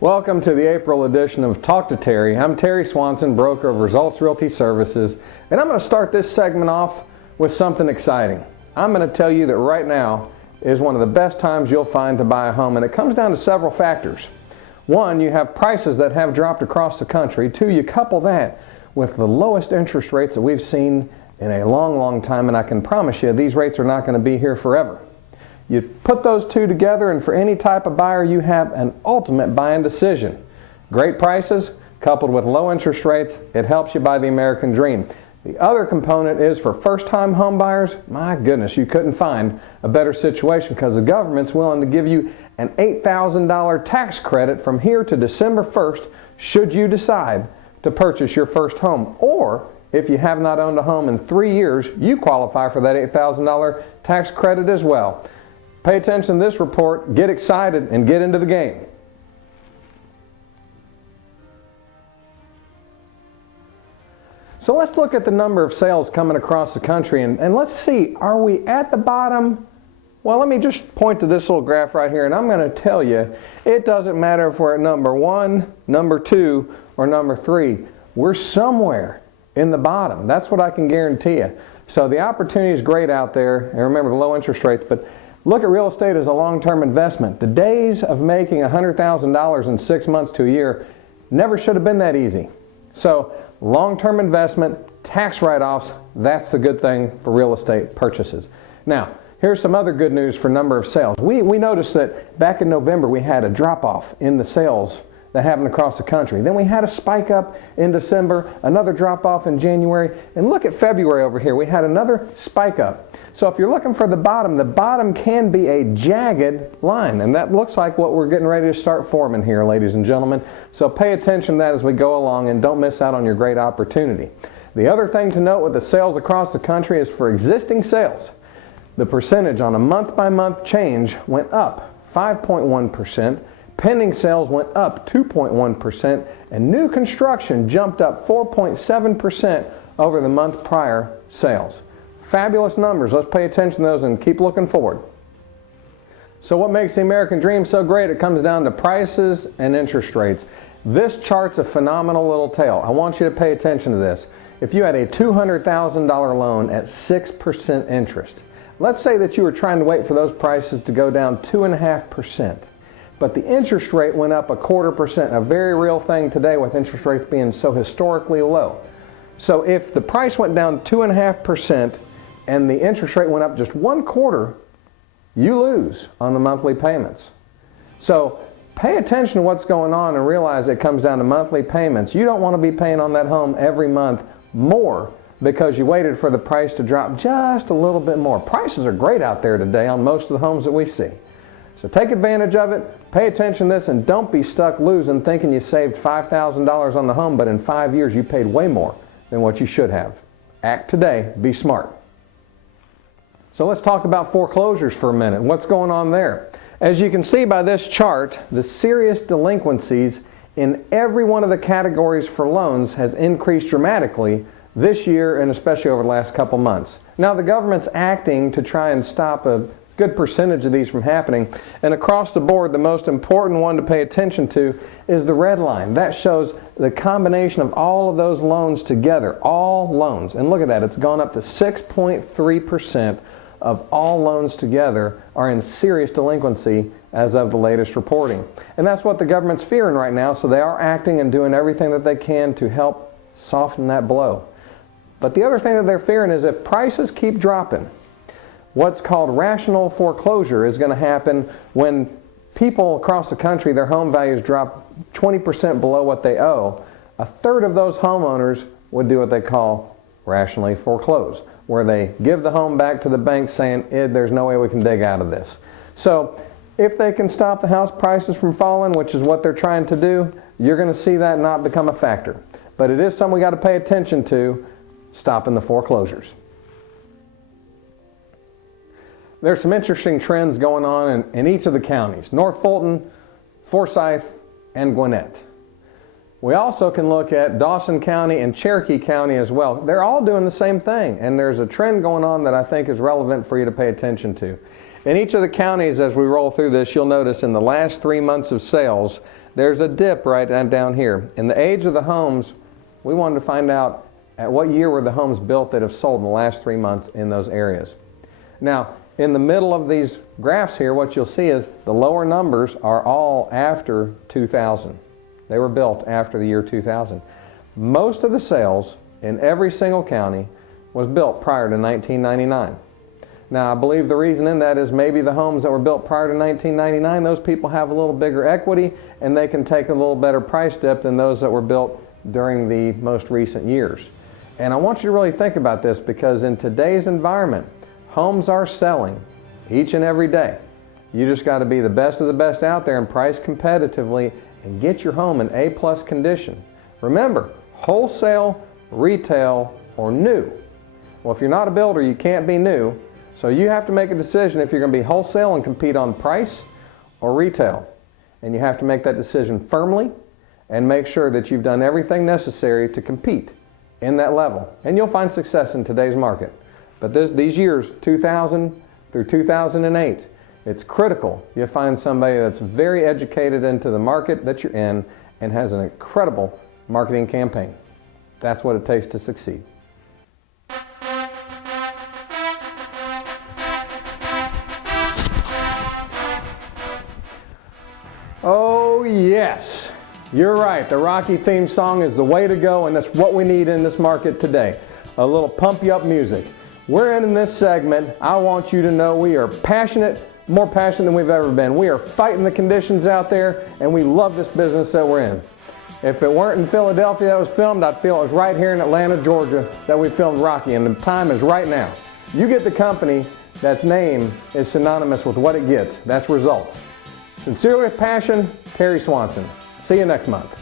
Welcome to the April edition of Talk to Terry. I'm Terry Swanson, broker of Results Realty Services, and I'm going to start this segment off with something exciting. I'm going to tell you that right now is one of the best times you'll find to buy a home, and it comes down to several factors. One, you have prices that have dropped across the country. Two, you couple that with the lowest interest rates that we've seen in a long time, and I can promise you these rates are not going to be here forever. You put those two together, and for any type of buyer, you have an ultimate buying decision. Great prices coupled with low interest rates, it helps you buy the American dream. The other component is for first-time home buyers, my goodness, you couldn't find a better situation because the government's willing to give you an $8,000 tax credit from here to December 1st should you decide to purchase your first home. Or if you have not owned a home in 3 years, you qualify for that $8,000 tax credit as well. Pay attention to this report, get excited, and get into the game. So let's look at the number of sales coming across the country, and let's see, are we at the bottom? Well, let me just point to this little graph right here, and I'm going to tell you, it doesn't matter if we're at number 1, number 2, or number 3. We're somewhere in the bottom. That's what I can guarantee you. So the opportunity is great out there, and remember the low interest rates, but look at real estate as a long-term investment. The days of making $100,000 in 6 months to a year never should have been that easy. So long-term investment, tax write-offs, that's the good thing for real estate purchases. Now, here's some other good news for number of sales. We noticed that back in November we had a drop-off in the sales that happened across the country. Then we had a spike up in December, another drop-off in January, and look at February over here. We had another spike up. So if you're looking for the bottom can be a jagged line, and that looks like what we're getting ready to start forming here, ladies and gentlemen. So pay attention to that as we go along, and don't miss out on your great opportunity. The other thing to note with the sales across the country is for existing sales, the percentage on a month-by-month change went up 5.1%, pending sales went up 2.1%, and new construction jumped up 4.7% over the month prior sales. Fabulous numbers. Let's pay attention to those and keep looking forward. So what makes the American dream so great? It comes down to prices and interest rates. This chart's a phenomenal little tale. I want you to pay attention to this. If you had a $200,000 loan at 6% interest, let's say that you were trying to wait for those prices to go down 2.5%, but the interest rate went up 0.25%, a very real thing today with interest rates being so historically low. So if the price went down 2.5%, and the interest rate went up just 1/4, you lose on the monthly payments. So pay attention to what's going on and realize it comes down to monthly payments. You don't want to be paying on that home every month more because you waited for the price to drop just a little bit more. Prices are great out there today on most of the homes that we see. So take advantage of it, pay attention to this, and don't be stuck losing thinking you saved $5,000 on the home, but in 5 years you paid way more than what you should have. Act today, be smart. So let's talk about foreclosures for a minute. What's going on there? As you can see by this chart, the serious delinquencies in every one of the categories for loans has increased dramatically this year and especially over the last couple months. Now the government's acting to try and stop a good percentage of these from happening, and across the board the most important one to pay attention to is the red line. That shows the combination of all of those loans together, all loans, and look at that, it's gone up to 6.3% of all loans together are in serious delinquency as of the latest reporting. And that's what the government's fearing right now, so they are acting and doing everything that they can to help soften that blow. But the other thing that they're fearing is if prices keep dropping, what's called rational foreclosure is going to happen when people across the country, their home values drop 20% below what they owe. A third of those homeowners would do what they call rationally foreclose, where they give the home back to the bank saying, there's no way we can dig out of this. So if they can stop the house prices from falling, which is what they're trying to do, you're going to see that not become a factor. But it is something we got to pay attention to, stopping the foreclosures. There's some interesting trends going on in each of the counties, North Fulton, Forsyth, and Gwinnett. We also can look at Dawson County and Cherokee County as well. They're all doing the same thing, and there's a trend going on that I think is relevant for you to pay attention to. In each of the counties, as we roll through this, you'll notice in the last 3 months of sales, there's a dip right down here. In the age of the homes, we wanted to find out at what year were the homes built that have sold in the last 3 months in those areas. Now, in the middle of these graphs here, what you'll see is the lower numbers are all after 2000. They were built after the year 2000. Most of the sales in every single county was built prior to 1999. Now, I believe the reason in that is maybe the homes that were built prior to 1999, those people have a little bigger equity and they can take a little better price dip than those that were built during the most recent years. And I want you to really think about this, because in today's environment, homes are selling each and every day. You just got to be the best of the best out there and price competitively and get your home in A+ condition. Remember, wholesale, retail, or new. Well, if you're not a builder, you can't be new. So you have to make a decision if you're going to be wholesale and compete on price or retail. And you have to make that decision firmly and make sure that you've done everything necessary to compete in that level. And you'll find success in today's market. But these years, 2000 through 2008, it's critical you find somebody that's very educated into the market that you're in and has an incredible marketing campaign. That's what it takes to succeed. Oh yes, you're right. The Rocky theme song is the way to go, and that's what we need in this market today. A little pump you up music. We're in this segment. I want you to know we are passionate, more passionate than we've ever been. We are fighting the conditions out there, and we love this business that we're in. If it weren't in Philadelphia that was filmed, I'd feel it was right here in Atlanta, Georgia that we filmed Rocky, and the time is right now. You get the company that's name is synonymous with what it gets. That's results. Sincerely with passion, Terry Swanson. See you next month.